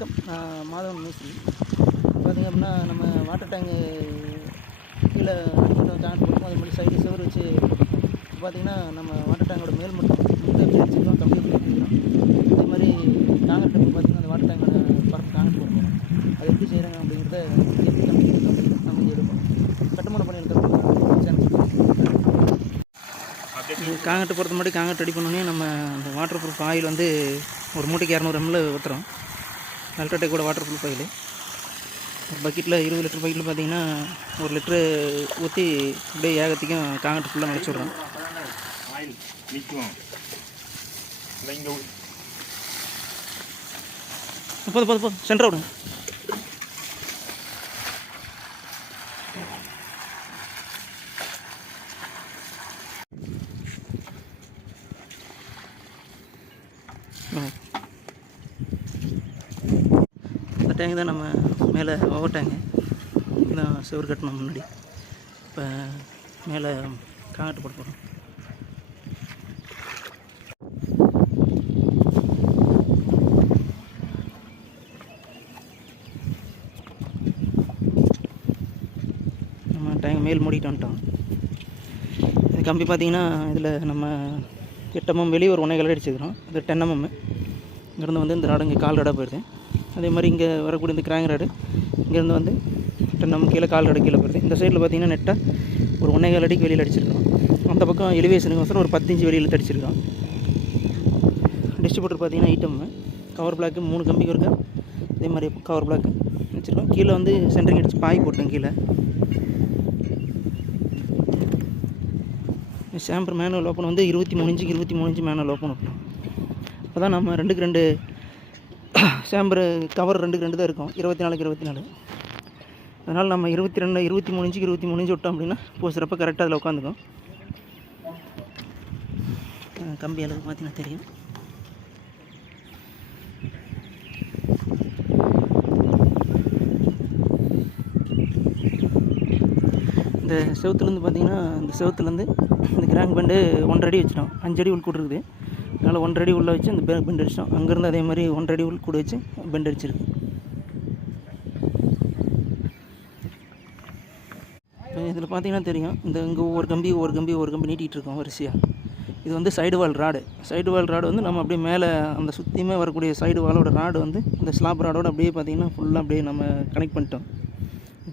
வணக்கம். நான் மாதவன் மேஸ்திரி. பார்த்திங்க அப்படின்னா நம்ம வாட்டர் டேங்கு கீழே அடிக்கிட்டோம் கான்ட் போட்டோம். அது மாதிரி சைடு செவரு வச்சு பார்த்திங்கன்னா நம்ம வாட்டர் டேங்கோட மேல் மட்டும் முட்டை எப்படி அடிச்சிருக்கோம், கம்பி எப்படி எடுத்துக்கிறோம். அதே மாதிரி காங்கிரட் டேங்க் பார்த்திங்கன்னா அந்த வாட்டர் டேங்கோட பரப்பு காங்கிரட் போட போகிறோம். அது எப்படி செய்கிறாங்க அப்படிங்கிறத எப்படி கம்பி எடுக்கிறோம் நம்ம இங்கே எடுப்போம். கட்டுமான பணி எடுக்கிறோம். காங்கிரட் போடுறது முன்னாடி காங்கிரட் ரெடி பண்ணோன்னே நம்ம அந்த வாட்டர் ப்ரூஃப் ஆயில் வந்து ஒரு மூட்டைக்கு 200 ml ஊற்றுறோம். அல்ட்ராடெக் கூட வாட்டர் ப்ரூஃப் ஆயில் ஒரு பக்கெட்டில் 20 லிட்டர் பக்கெட்டில் பார்த்திங்கன்னா 1 லிட்டரு ஊற்றி அப்படியே ஏகத்தையும் காங்கிரட் ஃபுல்லாக நினச்சி விட்றோம். போதும் சென்டர் விடுங்க. இந்த டேங்க் தான் நம்ம மேலே ஓவர் டேங்கு தான் செவரு கட்டணும் முன்னாடி. இப்போ மேலே காங்கிரட் போட போகிறோம். நம்ம டேங்க் மேல் மூடிட்டு வந்துட்டோம். இந்த கம்பி பார்த்திங்கன்னா இதில் நம்ம 8 mm வெளியே ஒரு 1.25 அடிச்சுக்கிறோம். இது 10 mm. இங்கேருந்து வந்து இந்த ராடு இங்கே கால் ராடாக போயிடுது. அதே மாதிரி இங்கே வரக்கூடிய இந்த கிராங்க் ராடு இங்கேருந்து வந்து 10 mm கீழே கால் ராடு கீழே போயிடுது. இந்த சைடில் பார்த்திங்கன்னா நெட்டாக ஒரு 1.25 அடிக்கு வெளியில் அடிச்சிருக்கோம். அந்த பக்கம் எலிவேஷனுக்கு ஒரு 10 inch வெளியில் அடிச்சிருக்கோம். டிஸ்ட்ரிபியூட்டர் பார்த்திங்கன்னா ஐட்டம் கவர் பிளாக்கு 3 கம்பிக்கு இருக்கா. அதே மாதிரி கவர் பிளாக்கு வச்சுருக்கோம். கீழே வந்து சென்டரிங் அடித்து பாய் போட்டோம். கீழே சாம்பர் மேனுவல் ஓப்பன் வந்து 23 inch 23 inch மேனுவல் ஓப்பன் வைப்போம். அப்போ தான் நம்ம 2க்கு 2 சாம்பர் கவர் 2க்கு 2 தான் இருக்கும். 24க்கு 24. அதனால் நம்ம 23 inch 23 inch விட்டோம் அப்படின்னா போசுகிறப்ப கரெக்டாக அதில் உட்காந்துக்கும். கம்பி அளவு பார்த்தீங்கன்னா தெரியும். இந்த செவத்துலேருந்து பார்த்திங்கன்னா இந்த செவத்துலேருந்து இந்த கிராங்க் பெண்டு 1.5 அடி வச்சிட்டோம். 5 அடி உள் கூடு இருக்குது. அதனால் 1.5 அடி உள்ளே வச்சு அந்த பெண்ட் அடிச்சிட்டோம். அங்கேருந்து அதே மாதிரி 1.5 அடி உள் கூடு வச்சு பெண்ட் அடிச்சிருக்கு. இப்போ இதில் பார்த்திங்கன்னா தெரியும். இந்த இங்கே ஒவ்வொரு கம்பி நீட்டிகிட்டு இருக்கோம் வரிசையாக. இது வந்து சைடு வால் ராடு வந்து நம்ம அப்படியே மேலே அந்த சுற்றியுமே வரக்கூடிய சைடு வாலோட ராடு வந்து இந்த ஸ்லாப் ராடோடு அப்படியே பார்த்திங்கன்னா ஃபுல்லாக அப்படியே நம்ம கனெக்ட் பண்ணிட்டோம்.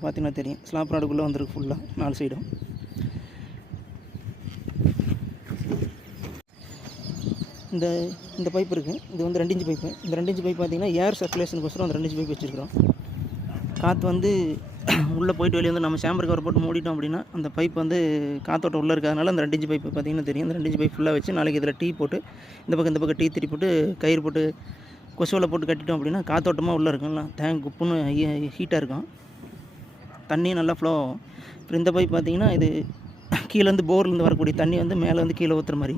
பார்த்திங்கன்னா தெரியும். ஸ்லாப் ராடுக்குள்ளே வந்துருக்கு ஃபுல்லாக 4 சைடும். இந்த பைப் இருக்குது. இது வந்து 2 inch பைப்பு. இந்த 2 inch பைப் பார்த்திங்கன்னா ஏர் சர்க்குலேஷனுக்கோசரம் அந்த 2 inch பைப் வச்சுருக்கிறோம். காற்று வந்து உள்ளே போயிட்டு வெளியே வந்து நம்ம சாம்பர் கவர் போட்டு மூடிட்டோம் அப்படின்னா அந்த பைப் வந்து காற்றோட்டம் உள்ளே இருக்கிறதுனால அந்த 2 inch பைப்பு பார்த்திங்கன்னா தெரியும். இந்த 2 inch பைப் ஃபுல்லாக வச்சு நாளைக்கு இதில் டீ போட்டு இந்த பக்கம் டீ திரி போட்டு கயிறு போட்டு கொசுவில் போட்டு கட்டிட்டோம் அப்படின்னா காற்றோட்டமாக உள்ளே இருக்கும்ல. டேங்க் குப்புன்னு ஹீட்டாக இருக்கும். தண்ணியும் நல்லா ஃப்ளோ ஆகும். அப்புறம் இந்த பைப் பார்த்திங்கன்னா இது கீழேருந்து போர்லேருந்து வரக்கூடிய தண்ணி வந்து மேலே வந்து கீழே ஊற்றுற மாதிரி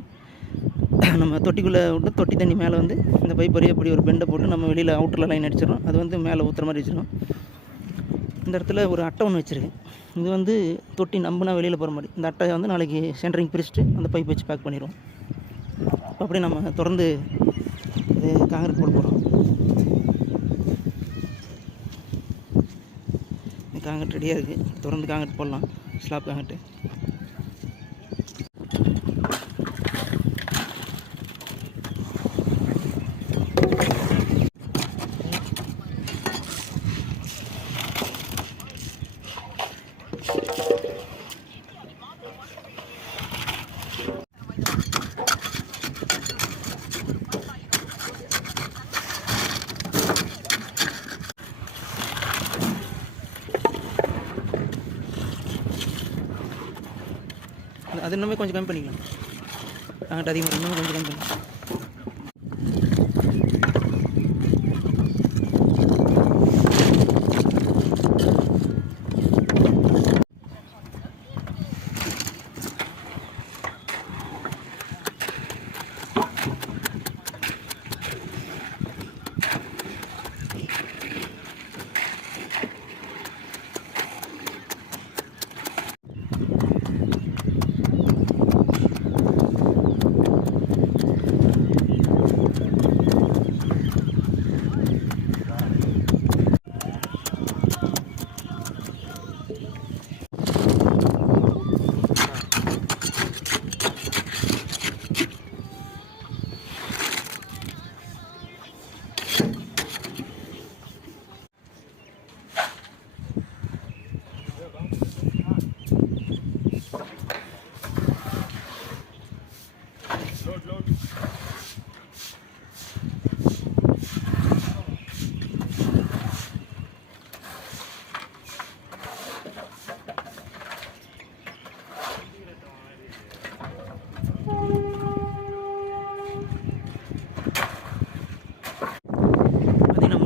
நம்ம தொட்டிக்குள்ளே விட்டு தொட்டி தண்ணி மேலே வந்து இந்த பைப் வரையும் அப்படி ஒரு பெண்டை போட்டு நம்ம வெளியில் அவுட்டரில் லைன் அடிச்சிடறோம். அது வந்து மேலே ஊற்றுற மாதிரி வச்சுருக்கோம். இந்த இடத்துல ஒரு அட்டை ஒன்று வச்சுருக்கு. இது வந்து தொட்டி நம்பினா வெளியில் போகிற மாதிரி. இந்த அட்டையை வந்து நாளைக்கு சென்டரிங் பிரிச்சுட்டு அந்த பைப் வச்சு பேக் பண்ணிடுவோம். அப்படி நம்ம தொடர்ந்து இது காங்கிரட் போட போகிறோம். காங்கிரட் ரெடியாக இருக்குது. தொடர்ந்து காங்கிரட் போடலாம். Slab concrete. அது இன்னுமே கொஞ்சம் கம்மி பண்ணிக்கலாம். காங்கிரட் அதிகமாக இன்னும் கொஞ்சம் கம்மி பண்ணிக்கலாம்.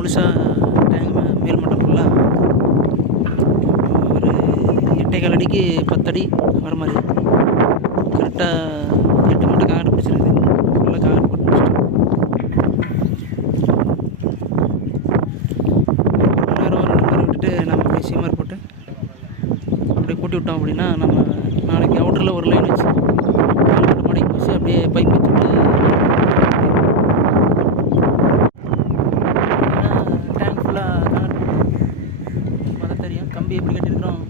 முழுசாக டேங்க் மேல் மட்டம் ஃபுல்லாக ஒரு 8.25 அடிக்கு 10 அடி வர மாதிரி கரெக்டாக 8 மூட்டை காங்கிரட் பிடிச்சிருக்குது. ஃபுல்லாக காங்கிரட் போட்டு முடிச்சிட்டோம். ஒரு மணி நேரம் 2 மணி நேரம் விட்டுட்டு நம்ம அப்படியே சீமர் போட்டு அப்படியே கூட்டி விட்டோம் அப்படின்னா நம்ம நாளைக்கு அவுட்டரில் ஒரு லைன் வச்சு மடைக்கு வச்சு அப்படியே பைப் வச்சுட்டு டேங்க் ஃபுல்லாக காங்கிரட் போட்டு அதை தெரியும். கம்பி எப்படி கட்டியிருக்கிறோம்,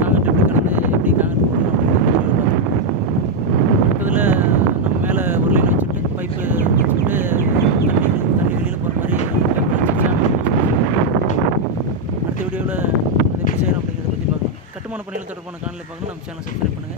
காங்கிரட் எப்படி கலந்து எப்படி காங்கிரட் போடுறோம் அப்படின்னு அடுத்ததில் நம்ம மேலே ஒரு லைன் வச்சுட்டு பைப்பு வச்சுட்டு தண்ணி வெளியில் போகிற மாதிரி அடுத்த வீடியோவில் அதை எப்படி செய்கிறோம் அப்படிங்கிறத பற்றி பார்க்கலாம். கட்டுமான பணிகள் தொடர்பான காணொலி பார்க்கணும். நம்ம சேனலை சப்ஸ்கிரைப் பண்ணுங்கள்.